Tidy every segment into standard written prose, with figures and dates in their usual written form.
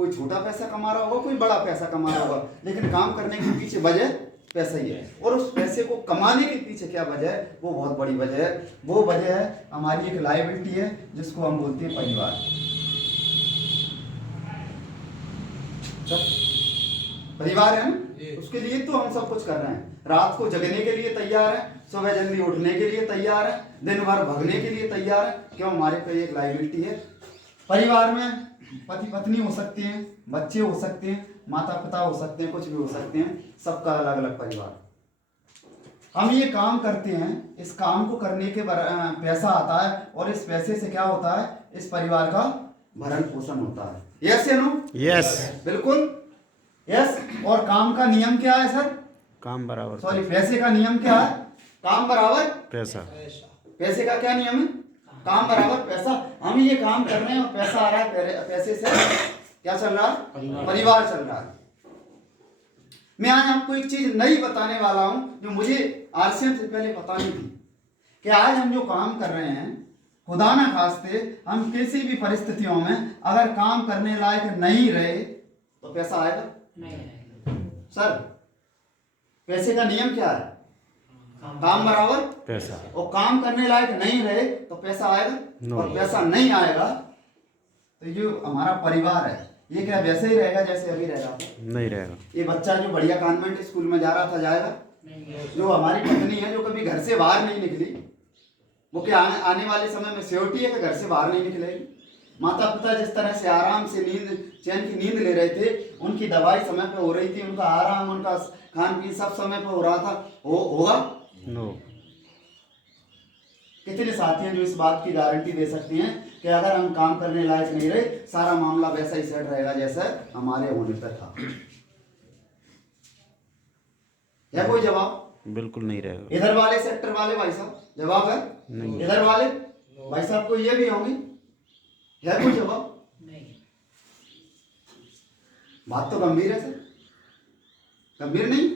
कोई छोटा पैसा कमा रहा होगा, कोई बड़ा पैसा कमा रहा होगा, लेकिन काम करने के पीछे वजह पैसा ही है। और उस पैसे को कमाने के पीछे क्या वजह है, वो बहुत बड़ी वजह है। वो वजह है हमारी एक लायबिलिटी है जिसको हम बोलते हैं परिवार। परिवार है ना, उसके लिए तो हम सब कुछ कर रहे हैं। रात को जगने के लिए तैयार है, सुबह जल्दी उठने के लिए तैयार है, दिन भर भगने के लिए तैयार है। क्यों? हमारे पे एक लायबिलिटी है। परिवार में पति पत्नी हो सकते हैं, बच्चे हो सकते हैं, माता पिता हो सकते हैं, कुछ भी हो सकते हैं, सबका अलग अलग परिवार। हम ये काम करते हैं, इस काम को करने के पैसा आता है, और इस पैसे से क्या होता है, इस परिवार का भरण पोषण होता है। यस या नो? यस, बिल्कुल यस। और काम का नियम क्या है सर? काम बराबर सॉरी, पैसे का नियम क्या है? काम बराबर पैसा। पैसे का क्या नियम है? काम बराबर पैसा। हम ये काम कर रहे हैं और पैसा आ रहा है, पैसे से क्या चल रहा है? परिवार चल रहा है। मैं आज आपको एक चीज नई बताने वाला हूं जो मुझे आरसीएम से पहले पता नहीं थी, कि आज हम जो काम कर रहे हैं, खुदा ना खास्ते हम किसी भी परिस्थितियों में अगर काम करने लायक नहीं रहे तो पैसा आएगा नहीं। सर, पैसे का नियम क्या है? काम बराबर पैसा। और काम करने लायक नहीं रहे तो पैसा आएगा No. और पैसा नहीं आएगा तो ये हमारा परिवार है, ये क्या वैसे ही रहेगा जैसे अभी रह रहा था? नहीं रहेगा। ये बच्चा जो बढ़िया कॉन्वेंट स्कूल में जा रहा था जाएगा? जो हमारी पत्नी है जो कभी घर से बाहर नहीं निकली, वो क्या आने वाले समय में सियोरिटी है कि घर से बाहर नहीं निकलेगी? माता पिता जिस तरह से आराम से नींद, चैन की नींद ले रहे थे, उनकी दवाई समय पे हो रही थी, उनका आराम, उनका खान पीन सब समय पे हो रहा था, होगा? नो। कितने साथी हैं जो इस बात की गारंटी दे सकते हैं कि अगर हम काम करने लायक नहीं रहे, सारा मामला वैसा ही सेट रहेगा जैसा हमारे होने पर था? या कोई जवाब? बिल्कुल नहीं रहेगा। इधर वाले सेक्टर वाले भाई साहब जवाब है? नहीं। इधर वाले भाई साहब को ये भी होंगे? है कोई जवाब? नहीं। बात तो गंभीर है सर, गंभीर नहीं?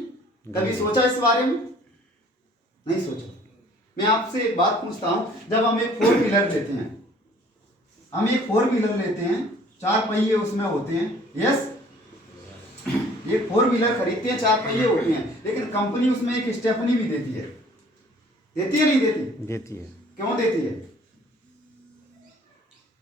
कभी सोचा इस बारे में? नहीं सोचा। मैं आपसे एक बात पूछता हूं, जब हम एक 4 व्हीलर लेते हैं, हम एक 4 व्हीलर लेते हैं, 4 पहिए उसमें होते हैं, यस? एक 4 व्हीलर खरीदते हैं, 4 पहिए होते हैं, लेकिन कंपनी उसमें एक स्टेपनी भी देती है। देती है नहीं देती? देती है। क्यों देती है?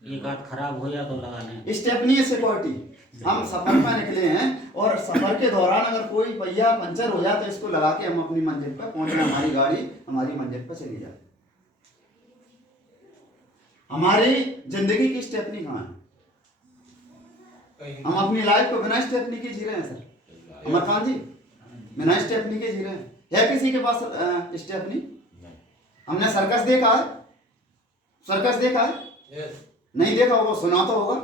एक हाथ खराब हो जाए तो लगाने। स्टेपनी है सिक्योरिटी। हम सफर पर निकले हैं और सफर के दौरान अगर कोई पहिया पंचर हो जाए तो इसको लगा के हम अपनी मंजिल पर पहुंचे, हमारी गाड़ी हमारी मंजिल पर चली जाए। हमारी जिंदगी की स्टेपनी कहाँ है? हम अपनी लाइफ को बिना स्टेपनी के जी रहे हैं सर। अमर खान जी, बिना स्टेपनी के जी रहे हैं? है किसी के पास स्टेपनी? हमने सर्कस देखा है? सर्कस देखा है? नहीं देखा होगा, सुना तो होगा।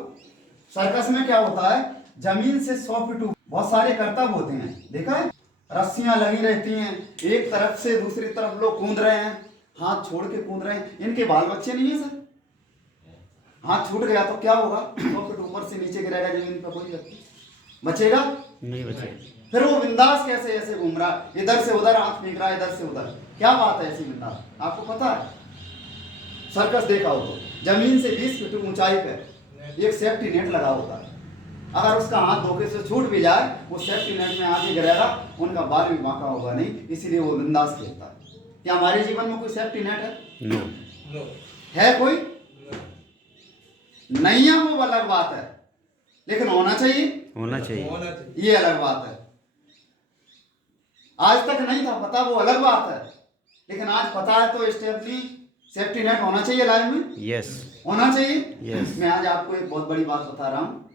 सर्कस में क्या होता है, जमीन से 100 फीट बहुत सारे करतब होते हैं, देखा है? रस्सियां लगी रहती हैं, एक तरफ से दूसरी तरफ लोग कूद रहे हैं, हाथ छोड़ के कूद रहे हैं। इनके बाल बच्चे नहीं है सर? हाथ छूट गया तो क्या होगा? 100 फीट ऊपर से नीचे गिरेगा जमीन पर, कोई व्यक्ति बचेगा नहीं बचेगा। फिर वो बिंदास कैसे ऐसे घूम रहा, इधर से उधर हाथ फेंक रहा है, इधर से उधर, क्या बात है ऐसी बिंदास? आपको पता है? सर्कस देखा हो तो जमीन से 20 फीट ऊंचाई पे एक सेफ्टी नेट लगा होता है, अगर उसका हाथ धोखे से छूट भी जाए, वो सेफ्टी नेट में आके गिरेगा, उनका बाल भी बांका होगा नहीं, इसीलिए वो बिंदास खेलता है। क्या हमारे जीवन में कोई सेफ्टी नेट है? नो। है कोई? नहीं है, वो अलग बात है, लेकिन होना चाहिए, होना चाहिए, ये अलग बात है। आज तक नहीं था पता, वो अलग बात है, लेकिन आज पता है तो स्टेपनी सेफ्टी नेट होना चाहिए लाइफ में। यस, होना चाहिए। यस। मैं आज आपको एक बहुत बड़ी बात बता रहा हूँ।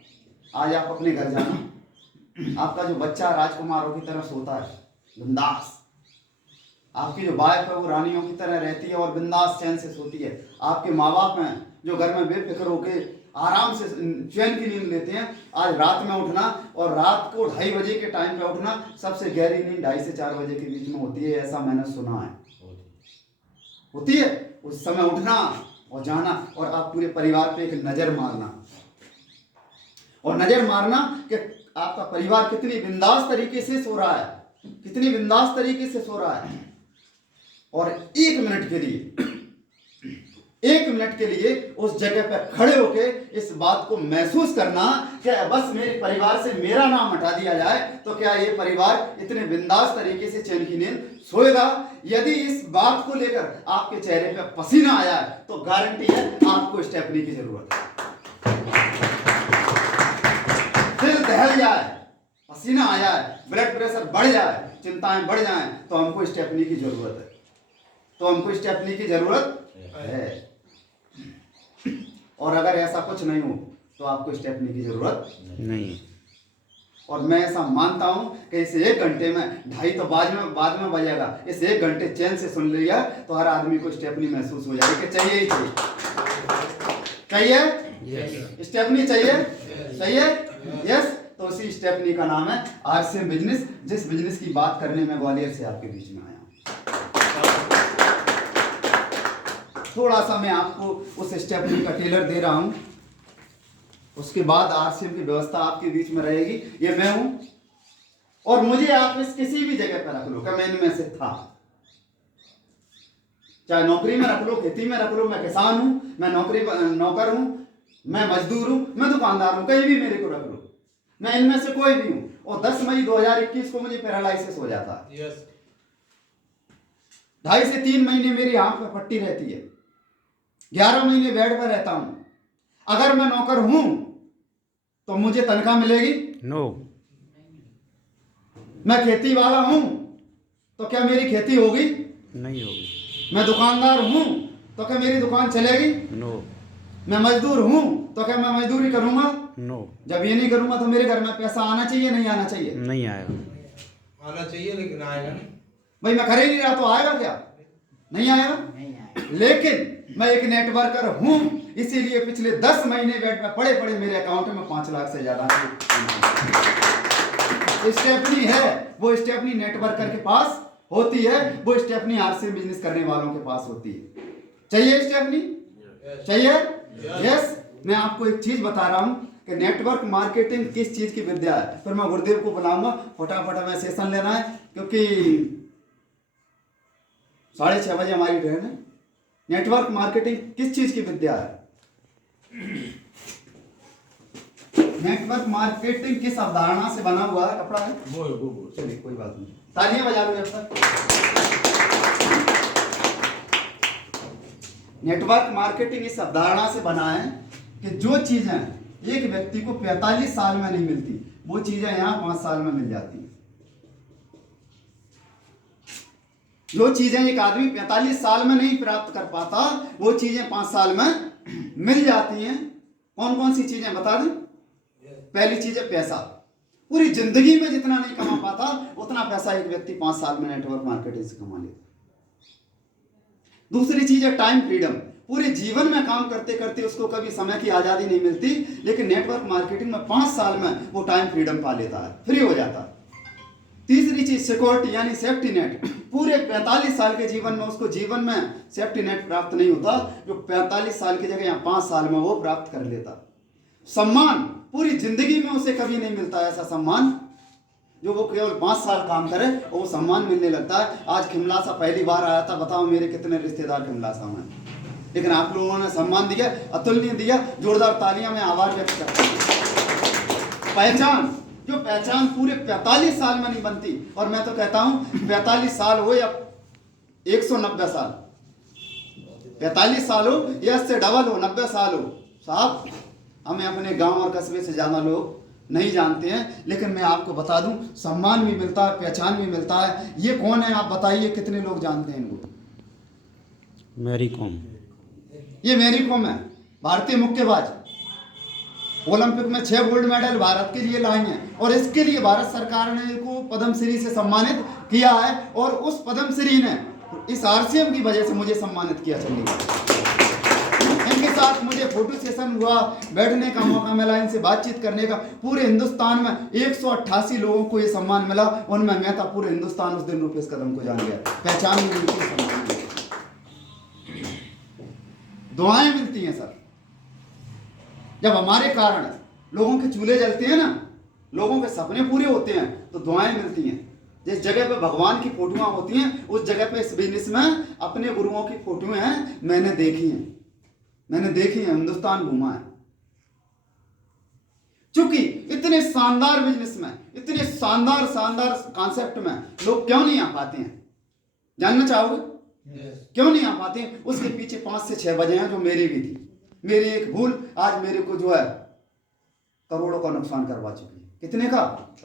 आज आप अपने घर जाना, आपका जो बच्चा राजकुमारों की तरह सोता है बिंदास, आपकी जो वाइफ है वो रानियों की तरह रहती है और बिंदास चैन से सोती है। आपके माँ बाप हैं जो घर में बेफिक्र होके आराम से चैन की नींद लेते हैं। आज रात में उठना और रात को 2:30 बजे के टाइम पे उठना, सबसे गहरी नींद 2:30 से 4 बजे के बीच में होती है, ऐसा मैंने सुना है। होती है उस समय उठना और जाना, और आप पूरे परिवार पे एक नजर मारना, और नजर मारना कि आपका परिवार कितनी बिंदास तरीके से सो रहा है, कितनी बिंदास तरीके से सो रहा है। और 1 मिनट के लिए 1 मिनट के लिए उस जगह पर खड़े होके इस बात को महसूस करना कि बस मेरे परिवार से मेरा नाम हटा दिया जाए तो क्या ये परिवार इतने बिंदास तरीके से चैन की नींद सोएगा। यदि इस बात को लेकर आपके चेहरे पे पसीना आया है तो गारंटी है आपको स्टेपनी की जरूरत है। दिल दहल जाए, पसीना आया है, ब्लड प्रेशर बढ़ जाए, चिंताएं बढ़ जाएं तो हमको स्टेपनी की जरूरत है, तो हमको स्टेपनी की जरूरत है। और अगर ऐसा कुछ नहीं हो तो आपको स्टेपनी की जरूरत नहीं। और मैं ऐसा मानता हूं कि इस 1 घंटे में 2:30 तो बाद में बजेगा, इस 1 घंटे चैन से सुन लिया तो हर आदमी को स्टेपनी महसूस हो जाएगी कि चाहिए ही चाहिए स्टेपनी चाहिए यस। तो उसी स्टेपनी का नाम है आरसीएम बिजनेस, जिस बिजनेस की बात करने में ग्वालियर से आपके बीच में आया हूं। थोड़ा सा मैं आपको उस स्टेपनी का टेलर दे रहा हूं, उसके बाद आरसीएम की व्यवस्था आपके बीच में रहेगी। ये मैं हूं और मुझे आप इस किसी भी जगह पर रख लो कि मैं इनमें से था, चाहे नौकरी में रख लो, खेती में रख लो, मैं किसान हूं, मैं नौकर हूं, मैं मजदूर हूं, मैं दुकानदार हूं, कहीं भी मेरे को रख लो, मैं इनमें से कोई भी हूं। और 10 मई 2021 को मुझे पैरालिसिस हो जाता है। 2.5 से 3 महीने मेरी आंख में पट्टी रहती है, 11 महीने बेड पर रहता हूं। अगर मैं नौकर हूं तो मुझे तनख्वाह मिलेगी? नो। मैं खेती वाला हूं तो क्या मेरी खेती होगी? नहीं होगी। मैं दुकानदार हूं तो क्या मेरी दुकान चलेगी? नो। मैं मजदूर हूं तो क्या मैं मजदूरी करूंगा? नो। जब ये नहीं करूंगा तो मेरे घर में पैसा आना चाहिए नहीं आना चाहिए? नहीं आएगा। आना चाहिए लेकिन आएगा नहीं। भाई मैं कर ही नहीं रहा तो आएगा क्या? नहीं आएगा। लेकिन मैं एक नेटवर्कर हूं, इसीलिए पिछले 10 महीने बेड में पड़े पड़े मेरे अकाउंट में 5 लाख से ज्यादा स्टेपनी है। वो स्टेपनी नेटवर्कर के पास होती है, वो स्टेपनी आरसीएम बिजनेस करने वालों के पास होती है। चाहिए स्टेपनी? चाहिए? यस। मैं आपको एक चीज बता रहा हूं कि नेटवर्क मार्केटिंग किस चीज की विद्या है। फिर मैं गुरुदेव को बुलाऊंगा, फटाफट हमें सेशन लेना है क्योंकि 6:30 बजे हमारी ट्रेन है। नेटवर्क मार्केटिंग किस चीज की विद्या है? नेटवर्क मार्केटिंग किस अवधारणा से बना हुआ है कपड़ा है? वो चलिए कोई बात नहीं, तालियां बजा लो जब तक। नेटवर्क मार्केटिंग इस अवधारणा से बना है कि जो चीजें एक व्यक्ति को 45 साल में नहीं मिलती वो चीजें यहाँ 5 साल में मिल जाती हैं। जो चीजें एक आदमी 45 साल में नहीं प्राप्त कर पाता वो चीजें 5 साल में मिल जाती हैं। कौन कौन सी चीजें बता दें? पहली चीज है पैसा। पूरी जिंदगी में जितना नहीं कमा पाता उतना पैसा एक व्यक्ति 5 साल में नेटवर्क मार्केटिंग से कमा लेता। दूसरी चीज है टाइम फ्रीडम। पूरे जीवन में काम करते करते उसको कभी समय की आजादी नहीं मिलती, लेकिन नेटवर्क मार्केटिंग में 5 साल में वो टाइम फ्रीडम पा लेता है, फ्री हो जाता है। तीसरी चीज सिक्योरिटी यानी सेफ्टी नेट। पूरे 45 साल के जीवन में उसको जीवन में सेफ्टी नेट प्राप्त नहीं होता, जो 45 साल की जगह यहाँ 5 साल में वो प्राप्त कर लेता। सम्मान पूरी जिंदगी में उसे कभी नहीं मिलता ऐसा सम्मान, जो वो केवल 5 साल काम करे और वो सम्मान मिलने लगता है। आज खिमलासा पहली बार आया था, बताओ मेरे कितने रिश्तेदार खिमलासा में, लेकिन आप लोगों ने सम्मान दिया, अतुलनीय दिया, जोरदार तालियां में आभार व्यक्त करता हूं। पहचान, जो पहचान पूरे 45 साल में नहीं बनती, और मैं तो कहता हूं 45 साल हो या 190 साल, 45 साल हो या इससे डबल हो, 90 साल हो, साहब हमें अपने गांव और कस्बे से ज्यादा लोग नहीं जानते हैं, लेकिन मैं आपको बता दूं सम्मान भी मिलता है, पहचान भी मिलता है। ये कौन है आप बताइए, कितने लोग जानते हैं इनको? मैरी कॉम। ये मैरी कॉम है, भारतीय मुक्केबाज। ओलंपिक में 6 गोल्ड मेडल भारत के लिए लाई हैं, और इसके लिए भारत सरकार ने इनको पद्मश्री से सम्मानित किया है, और उस पद्मश्री ने इस आरसीएम की वजह से मुझे सम्मानित किया चंडीगढ़। इनके साथ मुझे फोटो सेशन हुआ, बैठने का मौका मिला, इनसे बातचीत करने का। पूरे हिंदुस्तान में 188 लोगों को ये सम्मान मिला, उनमें मैं था। पूरे हिंदुस्तान उस दिन रुपेश कदम को जान गया। पहचान भी मिलती है, सम्मान भी। दुआएं मिलती हैं सर, जब हमारे कारण लोगों के चूल्हे जलते हैं ना, लोगों के सपने पूरे होते हैं, तो दुआएं मिलती हैं। जिस जगह पे भगवान की फोटोआं होती हैं उस जगह पे इस बिजनेस में अपने गुरुओं की फोटोएं हैं, मैंने देखी हैं। मैंने देखी है, हिंदुस्तान घूमा है। क्योंकि इतने शानदार बिजनेस में, इतने शानदार शानदार कॉन्सेप्ट में लोग क्यों नहीं आ पाते हैं? जानना चाहोगे क्यों नहीं आ पाते हैं? उसके पीछे 5 से 6 वजह हैं जो मेरी भी थी। मेरी एक भूल आज मेरे को जो है करोड़ों का नुकसान करवा चुकी है। कितने का?